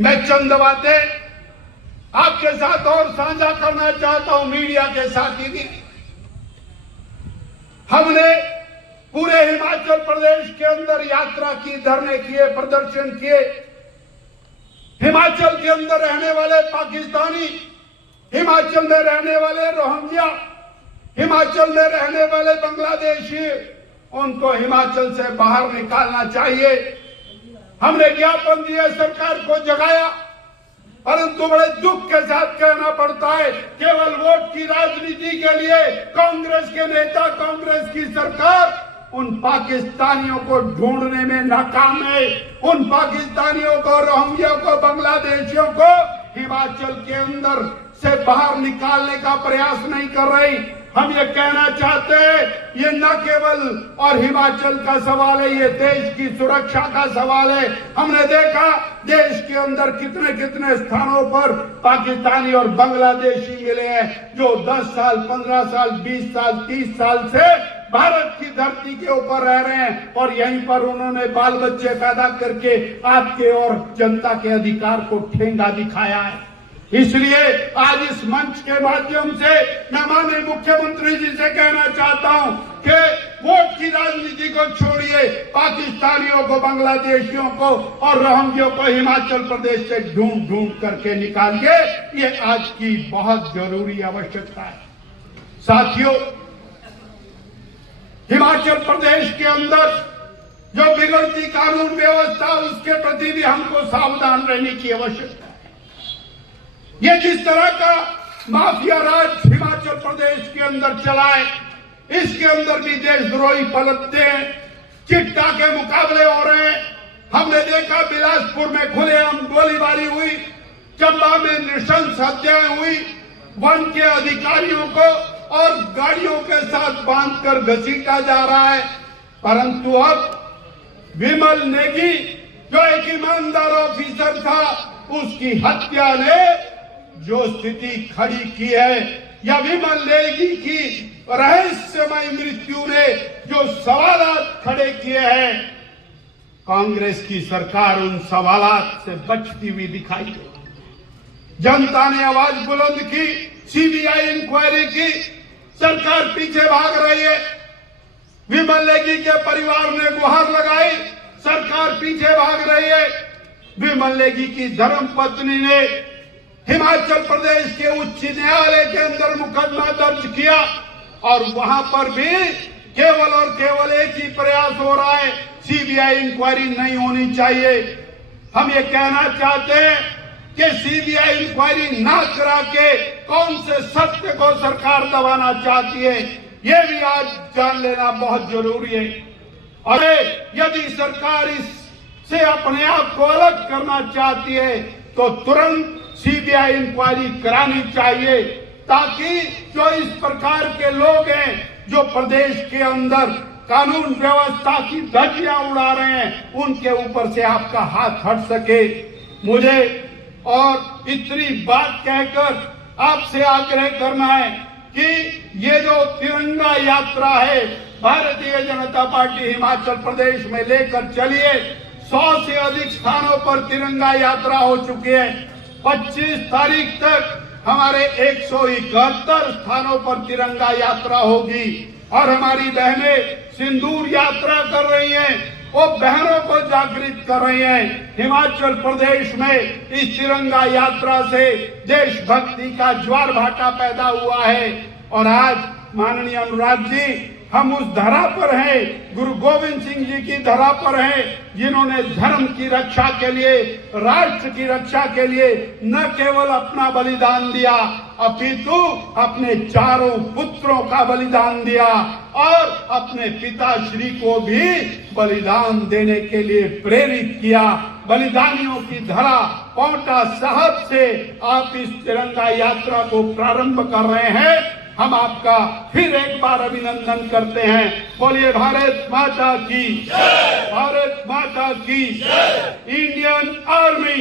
मैं चंद बातें आपके साथ और साझा करना चाहता हूं, मीडिया के साथ ही। हमने पूरे हिमाचल प्रदेश के अंदर यात्रा की, धरने किए, प्रदर्शन किए। हिमाचल के अंदर रहने वाले पाकिस्तानी, हिमाचल में रहने वाले रोहिंग्या, हिमाचल में रहने वाले बांग्लादेशी, उनको हिमाचल से बाहर निकालना चाहिए। हमने ज्ञापन दिया, सरकार को जगाया, परंतु बड़े दुख के साथ कहना पड़ता है, केवल वोट की राजनीति के लिए कांग्रेस के नेता, कांग्रेस की सरकार उन पाकिस्तानियों को ढूंढने में नाकाम है। उन पाकिस्तानियों को, रोहिंग्या को, बांग्लादेशियों को हिमाचल के अंदर से बाहर निकालने का प्रयास नहीं कर रही। हम ये कहना चाहते हैं, ये न केवल और हिमाचल का सवाल है, ये देश की सुरक्षा का सवाल है। हमने देखा देश के अंदर कितने कितने स्थानों पर पाकिस्तानी और बांग्लादेशी मिले हैं, जो 10 साल, 15 साल, 20 साल, 30 साल से भारत की धरती के ऊपर रह रहे हैं, और यहीं पर उन्होंने बाल बच्चे पैदा करके आपके और जनता के अधिकार को ठेंगा दिखाया है। इसलिए आज इस मंच के माध्यम से मैं माननीय मुख्यमंत्री जी से कहना चाहता हूं कि वोट की राजनीति को छोड़िए, पाकिस्तानियों को, बांग्लादेशियों को और रोहिंग्यों को हिमाचल प्रदेश से ढूंढ ढूंढ करके निकालिए। ये आज की बहुत जरूरी आवश्यकता है। साथियों, हिमाचल प्रदेश के अंदर जो बिगड़ती कानून व्यवस्था, उसके प्रति भी हमको सावधान रहने की आवश्यकता है। ये जिस तरह का माफिया राज हिमाचल प्रदेश के अंदर चला है, इसके अंदर भी देशद्रोही पलटते हैं, चिट्टा के मुकाबले हो रहे हैं। हमने देखा बिलासपुर में खुलेआम गोलीबारी हुई, चंबा में नृशंस हत्याएं हुई, वन के अधिकारियों को और गाड़ियों के साथ बांधकर घसीटा जा रहा है। परंतु अब विमल नेगी, जो एक ईमानदार ऑफिसर था, उसकी हत्या ने जो स्थिति खड़ी की है, या विमल नेगी की रहस्यमय मृत्यु ने जो सवालात खड़े किए हैं, कांग्रेस की सरकार उन सवालात से बचती हुई दिखाई दे। जनता ने आवाज बुलंद की, सीबीआई इंक्वायरी की, सरकार पीछे भाग रही है। विमल नेगी के परिवार ने गुहार लगाई, सरकार पीछे भाग रही है। विमल नेगी की धर्मपत्नी ने हिमाचल प्रदेश के उच्च न्यायालय के अंदर मुकदमा दर्ज किया, और वहां पर भी केवल और केवल एक ही प्रयास हो रहा है, सीबीआई इंक्वायरी नहीं होनी चाहिए। हम ये कहना चाहते हैं कि सीबीआई इंक्वायरी ना करा के कौन से सत्य को सरकार दबाना चाहती है, ये भी आज जान लेना बहुत जरूरी है। और यदि सरकार इससे अपने आप को अलग करना चाहती है, तो तुरंत सीबीआई इंक्वायरी करानी चाहिए, ताकि जो इस प्रकार के लोग हैं, जो प्रदेश के अंदर कानून व्यवस्था की धज्जियां उड़ा रहे हैं, उनके ऊपर से आपका हाथ हट सके। मुझे और इतनी बात कहकर आपसे आग्रह करना है कि ये जो तिरंगा यात्रा है, भारतीय जनता पार्टी हिमाचल प्रदेश में लेकर चलिए। 100 से अधिक स्थानों पर तिरंगा यात्रा हो चुकी है। 25 तारीख तक हमारे 171 स्थानों पर तिरंगा यात्रा होगी, और हमारी बहनें सिंदूर यात्रा कर रही हैं, वो बहनों को जागृत कर रही हैं। हिमाचल प्रदेश में इस तिरंगा यात्रा से देशभक्ति का ज्वार भाटा पैदा हुआ है। और आज माननीय अनुराग जी, हम उस धरा पर हैं, गुरु गोविंद सिंह जी की धरा पर हैं, जिन्होंने धर्म की रक्षा के लिए, राष्ट्र की रक्षा के लिए न केवल अपना बलिदान दिया, अपितु अपने चारों पुत्रों का बलिदान दिया, और अपने पिताश्री को भी बलिदान देने के लिए प्रेरित किया। बलिदानियों की धरा पांवटा साहब से आप इस तिरंगा यात्रा को प्रारंभ कर रहे हैं। हम आपका फिर एक बार अभिनंदन करते हैं। बोलिए भारत माता की जय, भारत माता की जय, इंडियन आर्मी।